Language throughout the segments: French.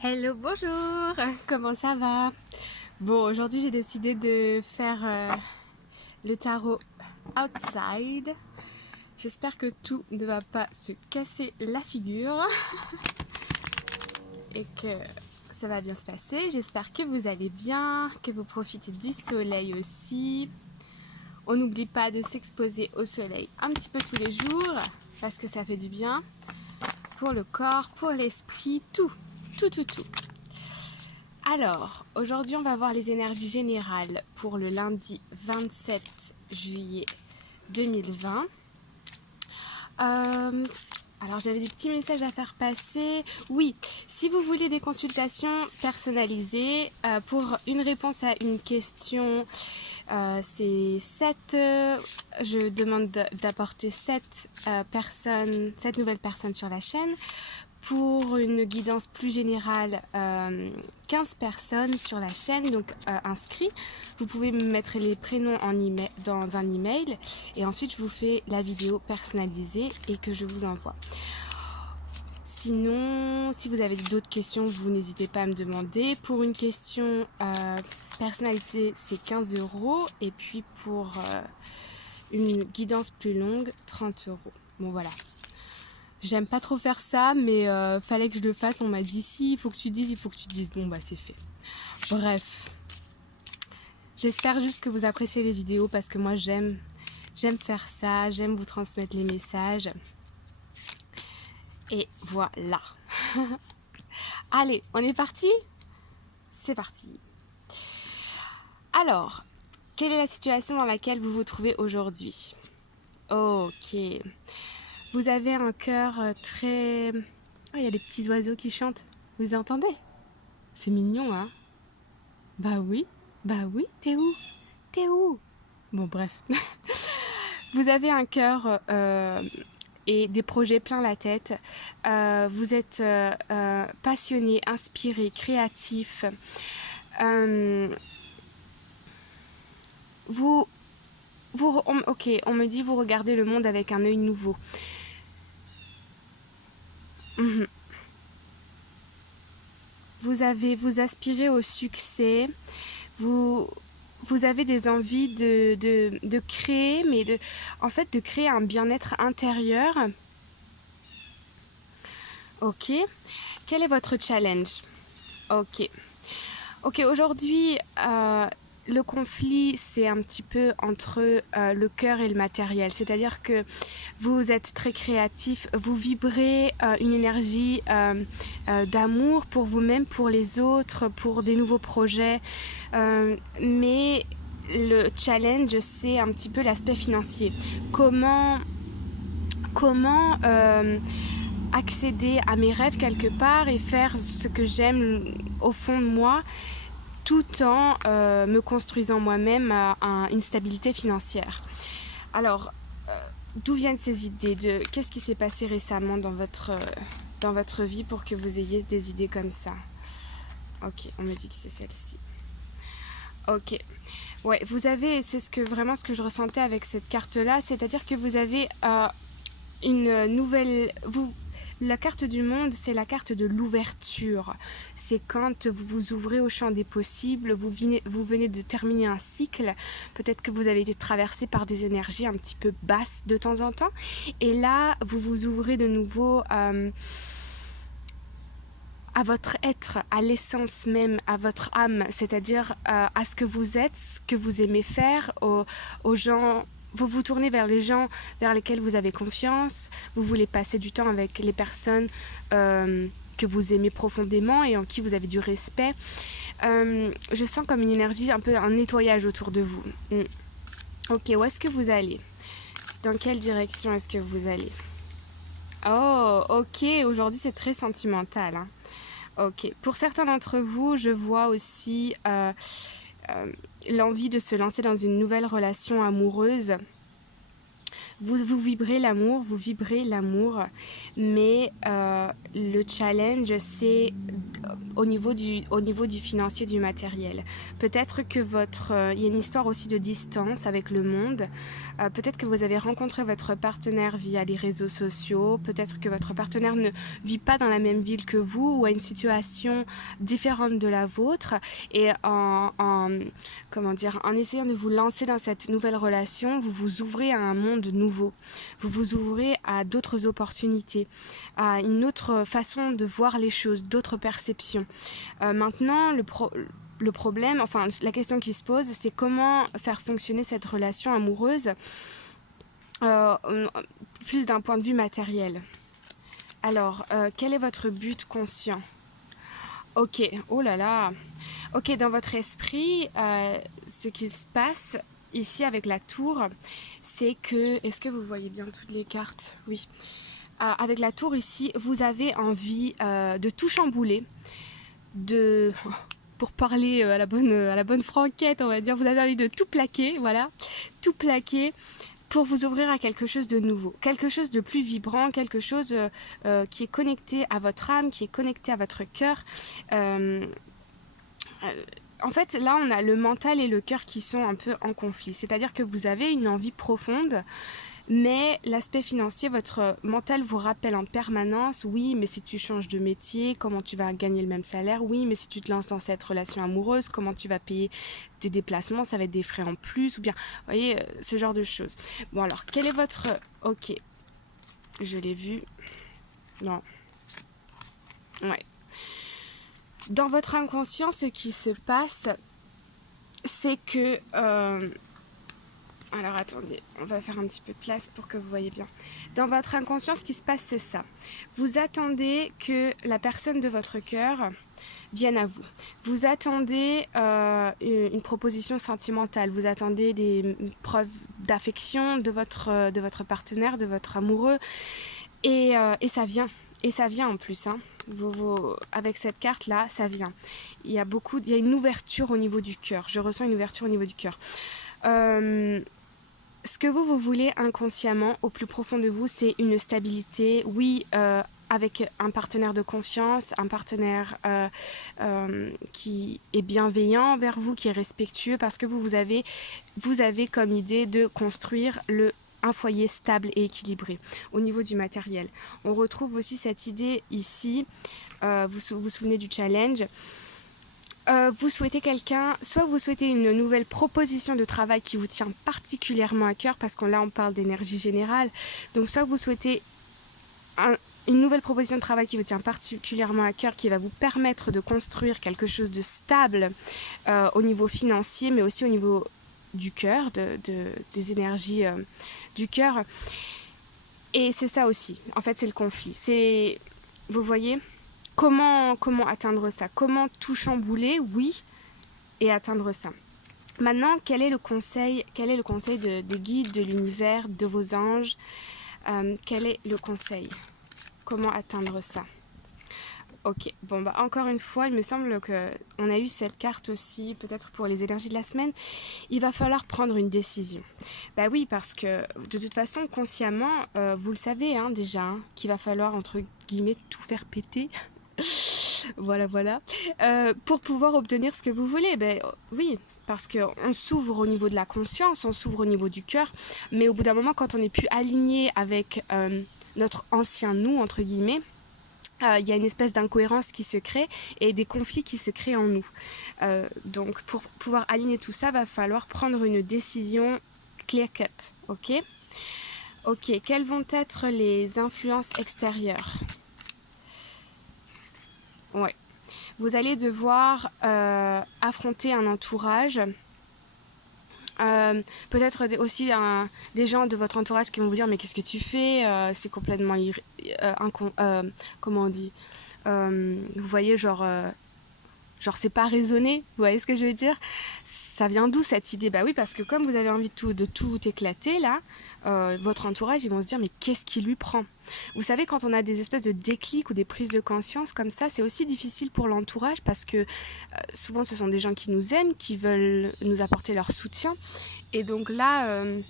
Hello, bonjour, comment ça va? Bon, aujourd'hui j'ai décidé de faire le tarot outside. J'espère que tout ne va pas se casser la figure et que ça va bien se passer. J'espère que vous allez bien, que vous profitez du soleil aussi. On n'oublie pas de s'exposer au soleil un petit peu tous les jours parce que ça fait du bien pour le corps, pour l'esprit, tout. Alors, aujourd'hui, on va voir les énergies générales pour le lundi 27 juillet 2020. Alors, j'avais des petits messages à faire passer. Oui, si vous voulez des consultations personnalisées pour une réponse à une question, c'est 7. Je demande d'apporter 7 personnes, 7 nouvelles personnes sur la chaîne. Pour une guidance plus générale, 15 personnes sur la chaîne, donc inscrits. Vous pouvez me mettre les prénoms dans un email et ensuite je vous fais la vidéo personnalisée et que je vous envoie. Sinon, si vous avez d'autres questions, vous n'hésitez pas à me demander. Pour une question personnalité, c'est 15 € et puis pour une guidance plus longue, 30 €. Bon voilà. J'aime pas trop faire ça, mais fallait que je le fasse. On m'a dit si, il faut que tu dises, il faut que tu dises. Bon, bah c'est fait. Bref. J'espère juste que vous appréciez les vidéos parce que moi j'aime faire ça, j'aime vous transmettre les messages. Et voilà. Allez, on est parti? C'est parti. Alors, quelle est la situation dans laquelle vous vous trouvez aujourd'hui? Ok. Vous avez un cœur très... Oh, il y a des petits oiseaux qui chantent. Vous entendez? C'est mignon, hein? Bah oui, t'es où? T'es où? Bon, bref. Vous avez un cœur et des projets plein la tête. Vous êtes passionné, inspiré, créatif. Ok, on me dit vous regardez le monde avec un œil nouveau. Vous aspirez au succès, vous avez des envies de créer, mais en fait de créer un bien-être intérieur. Ok. Quel est votre challenge? Ok. Ok, aujourd'hui, le conflit, c'est un petit peu entre le cœur et le matériel. C'est-à-dire que vous êtes très créatif, vous vibrez une énergie d'amour pour vous-même, pour les autres, pour des nouveaux projets. Mais le challenge, c'est un petit peu l'aspect financier. Comment accéder à mes rêves quelque part et faire ce que j'aime au fond de moi, tout en me construisant moi-même une stabilité financière. Alors, d'où viennent ces idées? Qu'est-ce qui s'est passé récemment dans votre vie pour que vous ayez des idées comme ça? Ok, on me dit que c'est celle-ci. Ok. Ouais, vous avez, vraiment ce que je ressentais avec cette carte-là, c'est-à-dire que vous avez une nouvelle... La carte du monde, c'est la carte de l'ouverture. C'est quand vous vous ouvrez au champ des possibles, vous venez de terminer un cycle. Peut-être que vous avez été traversé par des énergies un petit peu basses de temps en temps. Et là, vous vous ouvrez de nouveau à votre être, à l'essence même, à votre âme. C'est-à-dire à ce que vous êtes, ce que vous aimez faire, aux gens... Vous vous tournez vers les gens vers lesquels vous avez confiance, vous voulez passer du temps avec les personnes que vous aimez profondément et en qui vous avez du respect. Je sens comme une énergie, un peu un nettoyage autour de vous. Ok, où est-ce que vous allez? Dans quelle direction est-ce que vous allez? Oh, ok, aujourd'hui c'est très sentimental. Hein. Ok, pour certains d'entre vous, je vois aussi... l'envie de se lancer dans une nouvelle relation amoureuse. Vous vibrez l'amour, mais le challenge, c'est au niveau du financier, du matériel. Peut-être que il y a une histoire aussi de distance avec le monde. Peut-être que vous avez rencontré votre partenaire via les réseaux sociaux. Peut-être que votre partenaire ne vit pas dans la même ville que vous ou a une situation différente de la vôtre. Et en essayant de vous lancer dans cette nouvelle relation, vous vous ouvrez à un monde nouveau. Vous vous ouvrez à d'autres opportunités, à une autre façon de voir les choses, d'autres perceptions. Maintenant, le problème, enfin la question qui se pose, c'est comment faire fonctionner cette relation amoureuse plus d'un point de vue matériel. Alors, quel est votre but conscient ? Ok, oh là là. Ok, dans votre esprit, ce qui se passe ici avec la tour, c'est que... Est-ce que vous voyez bien toutes les cartes ? Oui. Avec la tour ici, vous avez envie de tout chambouler, pour parler à la bonne franquette, on va dire, vous avez envie de tout plaquer, voilà, tout plaquer pour vous ouvrir à quelque chose de nouveau, quelque chose de plus vibrant, quelque chose qui est connecté à votre âme, qui est connecté à votre cœur. En fait, là, on a le mental et le cœur qui sont un peu en conflit. C'est-à-dire que vous avez une envie profonde, mais l'aspect financier, votre mental vous rappelle en permanence, oui, mais si tu changes de métier, comment tu vas gagner le même salaire ? Oui, mais si tu te lances dans cette relation amoureuse, comment tu vas payer tes déplacements ? Ça va être des frais en plus, ou bien, vous voyez, ce genre de choses. Bon, alors, quel est votre... Ok, je l'ai vu. Non. Ouais. Dans votre inconscient, ce qui se passe, c'est que... Alors attendez, on va faire un petit peu de place pour que vous voyez bien. Dans votre inconscient, ce qui se passe, c'est ça. Vous attendez que la personne de votre cœur vienne à vous. Vous attendez une proposition sentimentale. Vous attendez des preuves d'affection de votre partenaire, de votre amoureux. Et ça vient. Et ça vient en plus. Hein. Avec cette carte-là, ça vient. Il y a une ouverture au niveau du cœur. Je ressens une ouverture au niveau du cœur. Ce que vous voulez inconsciemment, au plus profond de vous, c'est une stabilité, oui, avec un partenaire de confiance, un partenaire qui est bienveillant envers vous, qui est respectueux, parce que vous avez comme idée de construire un foyer stable et équilibré au niveau du matériel. On retrouve aussi cette idée ici, vous vous souvenez du challenge. Vous souhaitez soit vous souhaitez une nouvelle proposition de travail qui vous tient particulièrement à cœur, parce là on parle d'énergie générale, donc soit vous souhaitez une nouvelle proposition de travail qui vous tient particulièrement à cœur, qui va vous permettre de construire quelque chose de stable au niveau financier, mais aussi au niveau du cœur, des énergies du cœur. Et c'est ça aussi, en fait c'est le conflit. Vous voyez ? Comment atteindre ça ? Comment tout chambouler, oui, et atteindre ça ? Maintenant, quel est le conseil des guides, de l'univers, de vos anges ? Quel est le conseil ? Comment atteindre ça ? Ok, bon, encore une fois, il me semble qu'on a eu cette carte aussi, peut-être pour les énergies de la semaine. Il va falloir prendre une décision. Oui, parce que de toute façon, consciemment, vous le savez déjà, qu'il va falloir, entre guillemets, tout faire péter. Voilà. Pour pouvoir obtenir ce que vous voulez, oui, parce qu'on s'ouvre au niveau de la conscience, on s'ouvre au niveau du cœur, mais au bout d'un moment, quand on n'est plus aligné avec notre ancien nous, entre guillemets, il y a une espèce d'incohérence qui se crée et des conflits qui se créent en nous. Donc, pour pouvoir aligner tout ça, va falloir prendre une décision clear-cut, ok ? Ok, quelles vont être les influences extérieures ? Ouais. Vous allez devoir affronter un entourage, peut-être aussi des gens de votre entourage qui vont vous dire mais qu'est-ce que tu fais, c'est complètement comment on dit, vous voyez, genre c'est pas raisonné, vous voyez ce que je veux dire ? Ça vient d'où cette idée ? Oui, parce que comme vous avez envie de tout éclater là, votre entourage, ils vont se dire mais qu'est-ce qui lui prend ? Vous savez, quand on a des espèces de déclics ou des prises de conscience comme ça, c'est aussi difficile pour l'entourage, parce que souvent ce sont des gens qui nous aiment, qui veulent nous apporter leur soutien. Et donc là, vous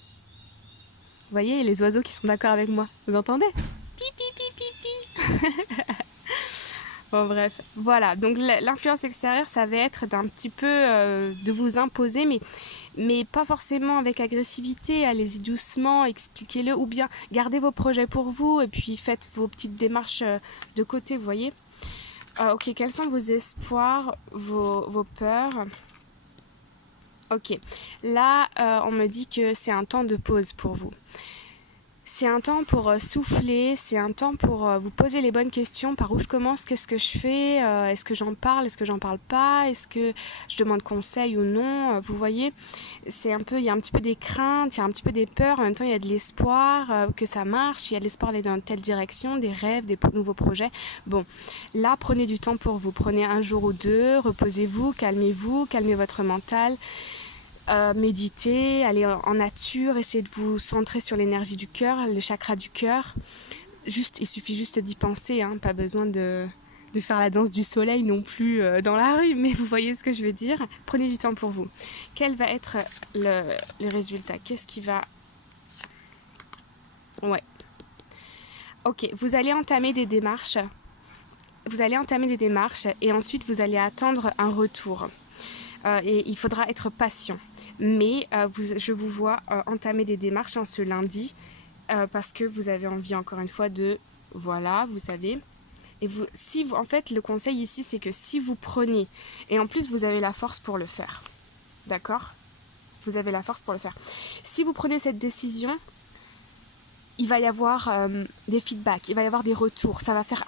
voyez les oiseaux qui sont d'accord avec moi, vous entendez ? Pi, pi, pi, pi, pi. Bon, bref, voilà. Donc l'influence extérieure, ça va être d'un petit peu de vous imposer, mais pas forcément avec agressivité. Allez-y doucement, expliquez-le, ou bien gardez vos projets pour vous et puis faites vos petites démarches de côté, vous voyez. Ok, quels sont vos espoirs, vos peurs? Ok, là, on me dit que c'est un temps de pause pour vous. C'est un temps pour souffler, c'est un temps pour vous poser les bonnes questions. Par où je commence? Qu'est-ce que je fais? Est-ce que j'en parle? Est-ce que j'en parle pas? Est-ce que je demande conseil ou non? Vous voyez, il y a un petit peu des craintes, il y a un petit peu des peurs. En même temps, il y a de l'espoir que ça marche. Il y a de l'espoir d'aller dans telle direction, des rêves, des nouveaux projets. Bon, là, prenez du temps pour vous. Prenez un jour ou deux, reposez-vous, calmez votre mental. Méditer, aller en nature, essayer de vous centrer sur l'énergie du cœur, le chakra du cœur. Il suffit juste d'y penser, hein, pas besoin de faire la danse du soleil non plus dans la rue, mais vous voyez ce que je veux dire. Prenez du temps pour vous. Quel va être le résultat? Qu'est-ce qui va... Ouais. Ok, vous allez entamer des démarches. Et ensuite vous allez attendre un retour. Et il faudra être patient. Mais je vous vois entamer des démarches en ce lundi parce que vous avez envie encore une fois de... Voilà, vous savez. Et en fait, le conseil ici, c'est que si vous prenez... Et en plus, vous avez la force pour le faire. D'accord? Vous avez la force pour le faire. Si vous prenez cette décision, il va y avoir des feedbacks, il va y avoir des retours. Ça va faire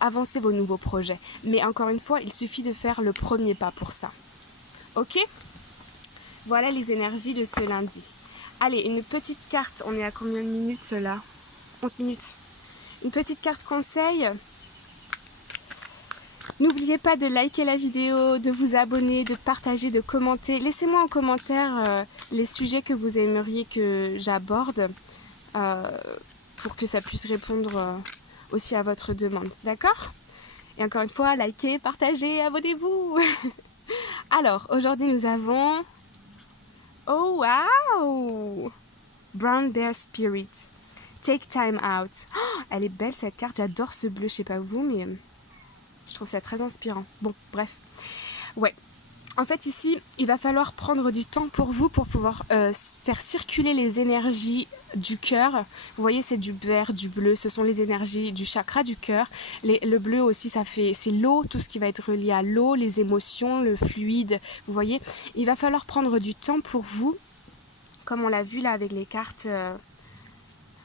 avancer vos nouveaux projets. Mais encore une fois, il suffit de faire le premier pas pour ça. Ok? Voilà les énergies de ce lundi. Allez, une petite carte. On est à combien de minutes là? 11 minutes. Une petite carte conseil. N'oubliez pas de liker la vidéo, de vous abonner, de partager, de commenter. Laissez-moi en commentaire les sujets que vous aimeriez que j'aborde pour que ça puisse répondre aussi à votre demande. D'accord? Et encore une fois, likez, partagez, abonnez-vous. Alors, aujourd'hui nous avons... Oh wow! Brown Bear Spirit. Take time out. Oh, elle est belle cette carte, j'adore ce bleu, je sais pas vous, mais je trouve ça très inspirant. Bon, bref. Ouais. En fait, ici, il va falloir prendre du temps pour vous pour pouvoir faire circuler les énergies du cœur. Vous voyez, c'est du vert, du bleu, ce sont les énergies du chakra du cœur. Le bleu aussi, c'est l'eau, tout ce qui va être relié à l'eau, les émotions, le fluide. Vous voyez, il va falloir prendre du temps pour vous, comme on l'a vu là avec les cartes.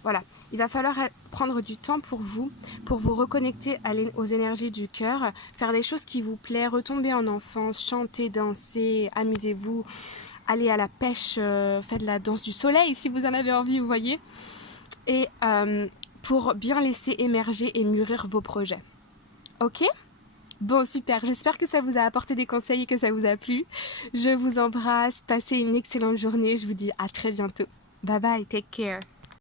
Voilà, il va falloir prendre du temps pour vous reconnecter aux énergies du cœur, faire des choses qui vous plaisent, retomber en enfance, chanter, danser, amusez-vous, aller à la pêche, faites la danse du soleil si vous en avez envie, vous voyez, et pour bien laisser émerger et mûrir vos projets. Ok ? Bon, super, j'espère que ça vous a apporté des conseils et que ça vous a plu. Je vous embrasse, passez une excellente journée, je vous dis à très bientôt. Bye bye, take care.